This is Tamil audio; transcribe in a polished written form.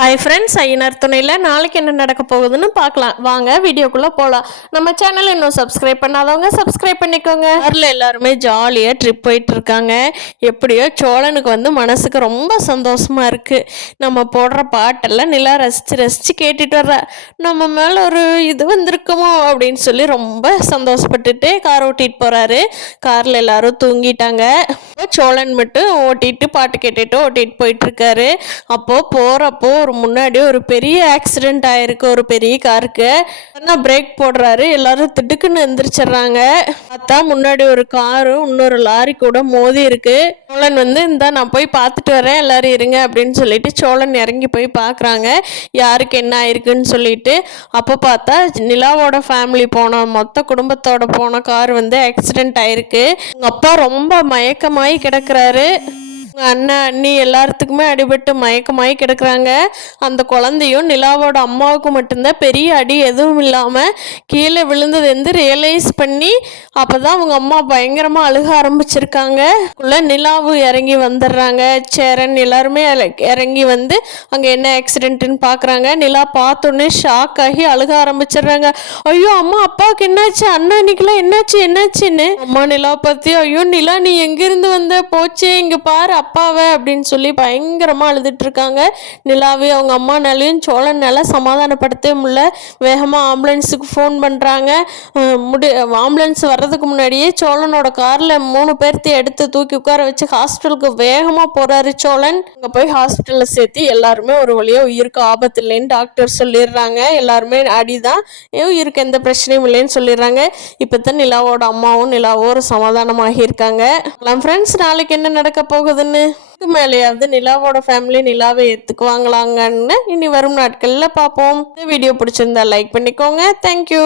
ஹாய் ஃப்ரெண்ட்ஸ், ஐயனார் துணையில் நாளைக்கு என்ன நடக்க போகுதுன்னு பார்க்கலாம். வாங்க வீடியோக்குள்ளே போகலாம். நம்ம சேனல் இன்னும் சப்ஸ்கிரைப் பண்ணாதவங்க சப்ஸ்கிரைப் பண்ணிக்கோங்க. காரில் எல்லாருமே ஜாலியாக ட்ரிப் போயிட்டு இருக்காங்க. எப்படியோ சோழனுக்கு வந்து மனசுக்கு ரொம்ப சந்தோஷமாக இருக்குது. நம்ம போடுற பாட்டெல்லாம் நிலா ரசித்து ரசித்து கேட்டுட்டு வர்ற நம்ம மேலே ஒரு இது வந்திருக்குமோ அப்படின்னு சொல்லி ரொம்ப சந்தோஷப்பட்டுட்டு கார் ஓட்டிகிட்டு போகிறாரு. காரில் எல்லாரும் தூங்கிட்டாங்க. சோழன் மட்டும் ஓட்டிட்டு பாட்டு கேட்டுட்டு ஓட்டிகிட்டு போயிட்டுருக்காரு. அப்போது போகிறப்போ முன்னாடி ஒரு பெரிய ஆக்சிடென்ட் ஆயிருக்கு ஒரு பெரிய காருக்கு. பிரேக் போடுறாரு, எல்லாரும் திடுக்குன்னு எந்திரிச்சிடுறாங்க. பார்த்தா முன்னாடி ஒரு காரும் இன்னொரு லாரி கூட மோதி இருக்கு. சோழன் வந்து நான் போய் பார்த்துட்டு வரேன், எல்லாரும் இருங்க அப்படின்னு சொல்லிட்டு சோழன் இறங்கி போய் பார்க்குறாங்க யாருக்கு என்ன ஆயிருக்குன்னு சொல்லிட்டு. அப்போ பார்த்தா நிலாவோட ஃபேமிலி போன மொத்த குடும்பத்தோட போன கார் வந்து ஆக்சிடென்ட் ஆயிருக்கு. உங்க அப்பா ரொம்ப மயக்கமாயி கிடக்குறாரு. அண்ணன் அண்ணி எல்லாத்துக்குமே அடிபட்டு மயக்கமாயி கிடக்குறாங்க. அந்த குழந்தையும் நிலாவோட அம்மாவுக்கு மட்டும்தான் பெரிய அடி எதுவும் இல்லாமல் கீழே விழுந்தது வந்து ரியலைஸ் பண்ணி அப்போ தான் அவங்க அம்மா பயங்கரமாக அழுக ஆரம்பிச்சிருக்காங்க. நிலாவு இறங்கி வந்துடுறாங்க. சேரன் எல்லாருமே இறங்கி வந்து அங்கே என்ன ஆக்சிடென்ட்னு பார்க்குறாங்க. நிலா பார்த்தோன்னே ஷாக் ஆகி அழுக ஆரம்பிச்சிடுறாங்க. ஐயோ அம்மா, அப்பாவுக்கு என்னாச்சு, அண்ணா அன்னைக்கெல்லாம் என்னாச்சுன்னு அம்மா நிலா பற்றி, ஐயோ நிலா நீ எங்கேருந்து வந்த, போச்சே இங்கே பாரு அப்பாவை அப்படின்னு சொல்லி பயங்கரமாக அழுதுட்டு இருக்காங்க. நிலாவே அவங்க அம்மானாலையும் சோழனால சமாதானப்படுத்தவே முடியல. வேகமாக ஆம்புலன்ஸுக்கு ஃபோன் பண்ணுறாங்க. ஆம்புலன்ஸ் வர்றதுக்கு முன்னாடியே சோழனோட காரில் 3 பேர்த்தையும் எடுத்து தூக்கி உட்கார வச்சு ஹாஸ்பிட்டலுக்கு வேகமாக போகிறாரு சோழன். அங்கே போய் ஹாஸ்பிட்டலில் சேர்த்து எல்லாருமே ஒரு வழியாக உயிருக்கு ஆபத்து இல்லைன்னு டாக்டர் சொல்லிடுறாங்க. எல்லாருமே அடிதான், உயிருக்கு எந்த பிரச்சனையும் இல்லைன்னு சொல்லிடுறாங்க. இப்போ தான் நிலாவோட அம்மாவும் நிலாவும் ஒரு சமாதானமாகி இருக்காங்க. ஃப்ரெண்ட்ஸ், நாளைக்கு என்ன நடக்க போகுதுன்னு மேலேயாவது நிலாவோட ஃபேமிலி நிலாவை ஏற்றுக்குவாங்களாங்கன்னு இனி வரும் நாட்களில் பார்ப்போம். இந்த வீடியோ பிடிச்சிருந்தா லைக் பண்ணிக்கோங்க. தேங்க்யூ.